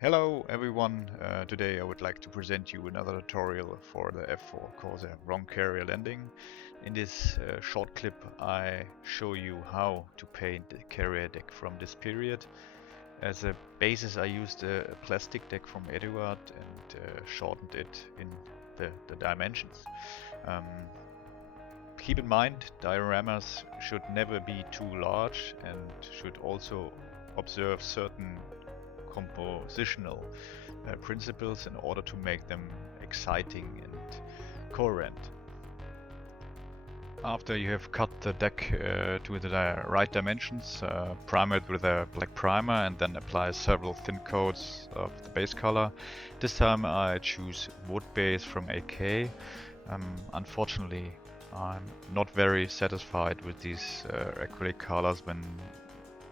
Hello everyone, today I would like to present you another tutorial for the F4 CORSAIR wrong carrier landing. In this short clip I show you how to paint the carrier deck from this period. As a basis I used a plastic deck from Eduard and shortened it in the dimensions. Keep in mind, dioramas should never be too large and should also observe certain compositional principles in order to make them exciting and coherent. After you have cut the deck to the right dimensions, prime it with a black primer and then apply several thin coats of the base color. This time I choose wood base from AK. Unfortunately, I'm not very satisfied with these acrylic colors when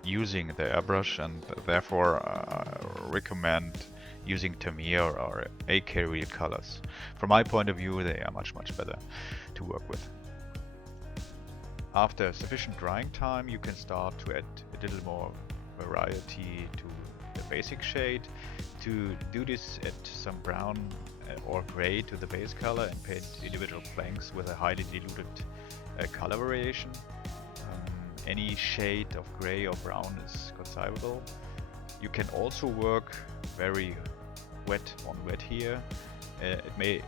using the airbrush, and therefore recommend using Tamiya or AK real colors. From my point of view, they are much better to work with. After sufficient drying time, you can start to add a little more variety to the basic shade. To do this, add some brown or gray to the base color and paint individual flanks with a highly diluted color variation. Any shade of gray or brown is conceivable. You can also work very wet on wet here. It may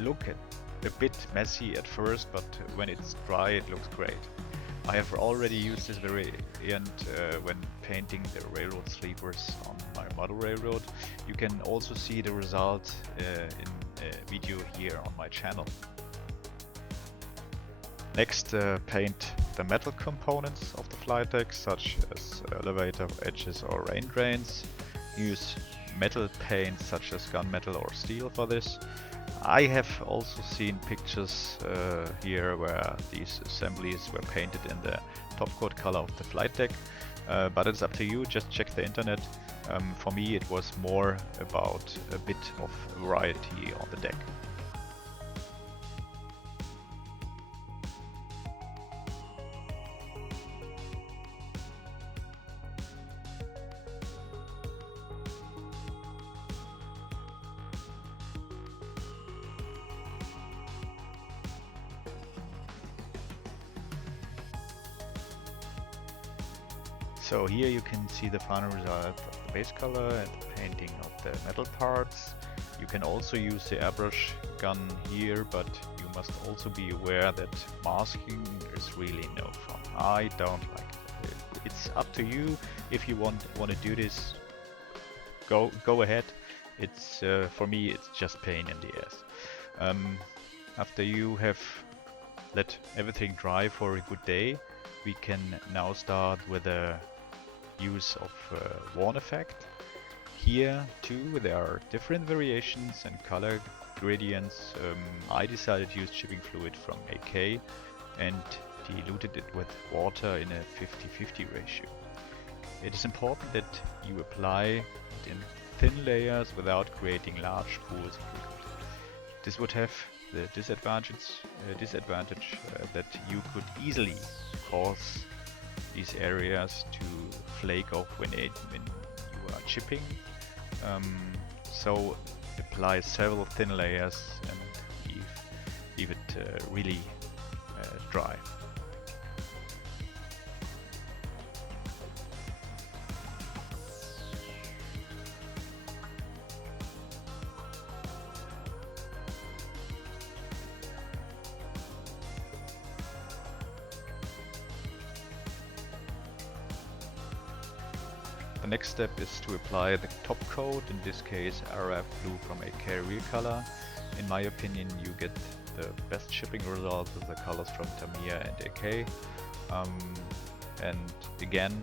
look a bit messy at first, but when it's dry it looks great. I have already used this variant when painting the railroad sleepers on my model railroad. You can also see the result in a video here on my channel. Next, paint the metal components of the flight deck, such as elevator edges or rain drains. Use metal paint such as gunmetal or steel for this. I have also seen pictures here where these assemblies were painted in the topcoat color of the flight deck, but it's up to you, just check the internet. For me it was more about a bit of variety on the deck. So here you can see the final result of the base color and the painting of the metal parts. You can also use the airbrush gun here, but you must also be aware that masking is really no fun. I don't like it. It's up to you. If you want to do this, go ahead. It's for me it's just pain in the ass. After you have let everything dry for a good day, we can now start with the use of worn effect. Here too there are different variations and color gradients. I decided to use chipping fluid from AK and diluted it with water in a 50-50 ratio. It is important that you apply it in thin layers without creating large pools of liquid. This would have the disadvantage that you could easily cause these areas to flake off when you are chipping. So apply several thin layers and leave it really dry. The next step is to apply the top coat, in this case RF blue from AK real color. In my opinion you get the best shipping results with the colors from Tamiya and AK. And again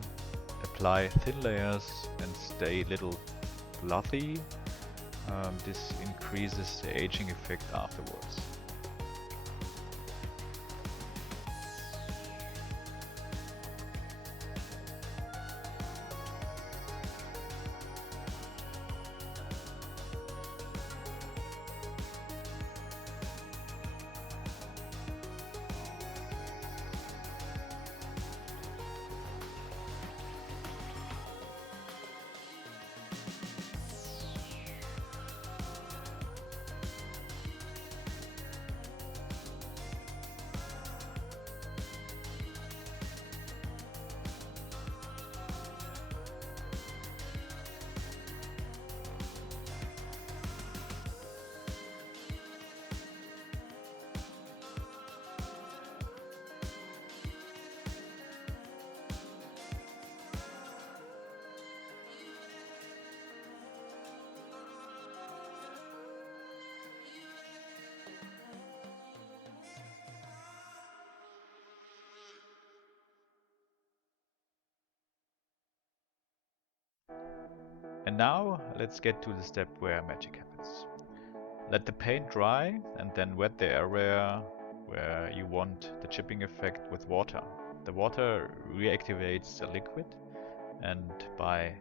apply thin layers and stay a little glothy. This increases the aging effect afterwards. And now let's get to the step where magic happens. Let the paint dry and then wet the area where you want the chipping effect with water. The water reactivates the liquid, and by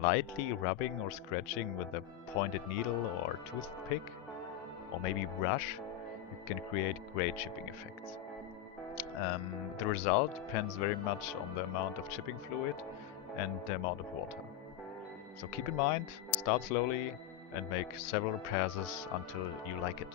lightly rubbing or scratching with a pointed needle or toothpick or maybe brush, you can create great chipping effects. The result depends very much on the amount of chipping fluid and the amount of water. So keep in mind, start slowly and make several passes until you like it.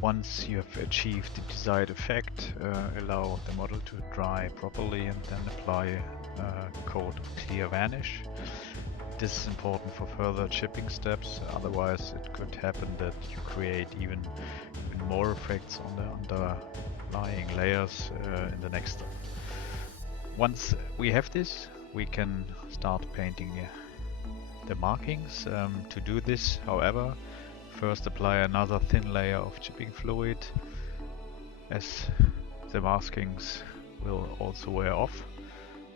Once you have achieved the desired effect, allow the model to dry properly and then apply a coat of clear varnish. This is important for further chipping steps, otherwise it could happen that you create even more effects on the underlying layers in the next step. Once we have this, we can start painting the markings. To do this, however, first apply another thin layer of chipping fluid, as the maskings will also wear off.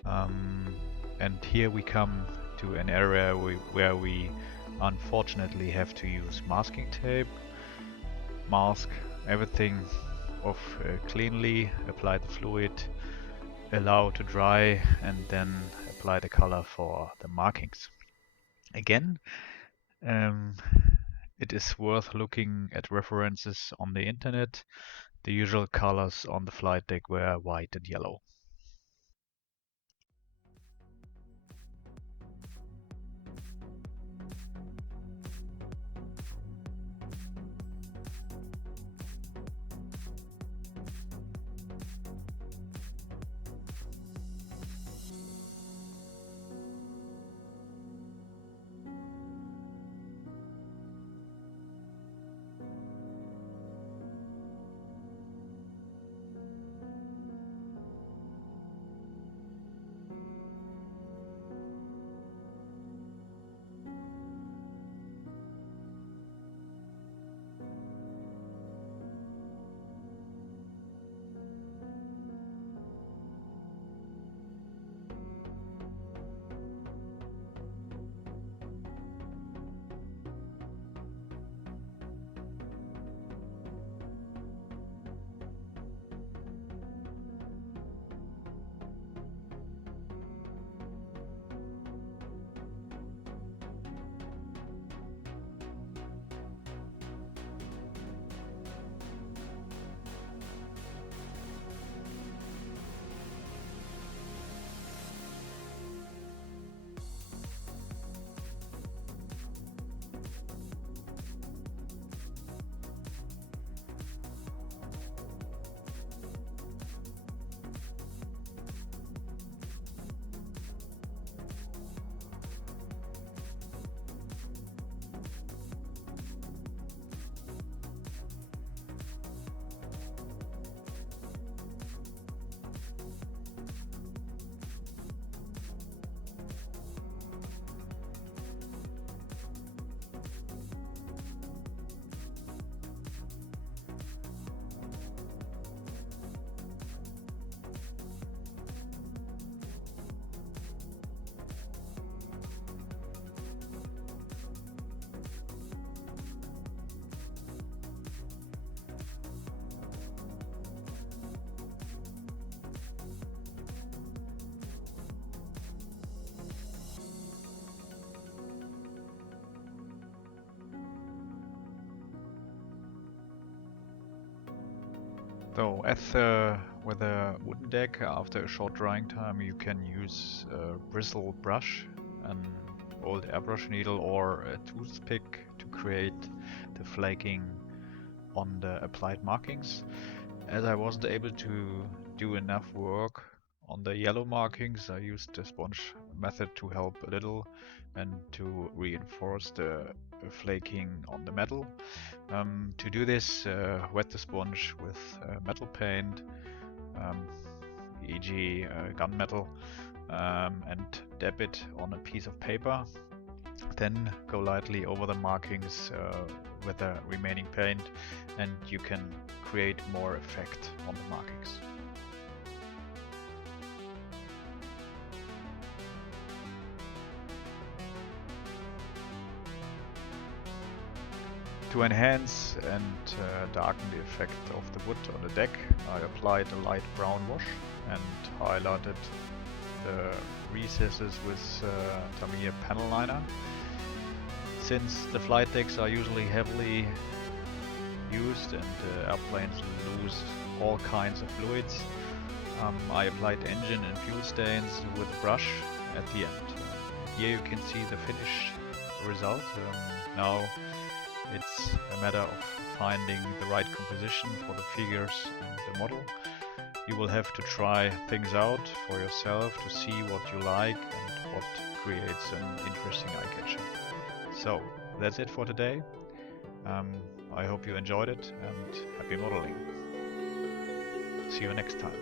And here we come to an area where we unfortunately have to use masking tape. Mask everything off cleanly, apply the fluid, allow to dry, and then apply the color for the markings. Again, it is worth looking at references on the internet. The usual colors on the flight deck were white and yellow. So with a wooden deck, after a short drying time, you can use a bristle brush, an old airbrush needle, or a toothpick to create the flaking on the applied markings. As I wasn't able to do enough work on the yellow markings, I used the sponge method to help a little and to reinforce the flaking on the metal. To do this, wet the sponge with metal paint, e.g. gunmetal, and dab it on a piece of paper. Then go lightly over the markings with the remaining paint, and you can create more effect on the markings. To enhance and darken the effect of the wood on the deck, I applied a light brown wash and highlighted the recesses with Tamiya panel liner. Since the flight decks are usually heavily used and airplanes lose all kinds of fluids, I applied engine and fuel stains with a brush at the end. Here you can see the finished result. Now it's a matter of finding the right composition for the figures and the model. You will have to try things out for yourself to see what you like and what creates an interesting eye-catcher. So that's it for today. I hope you enjoyed it and happy modeling. See you next time.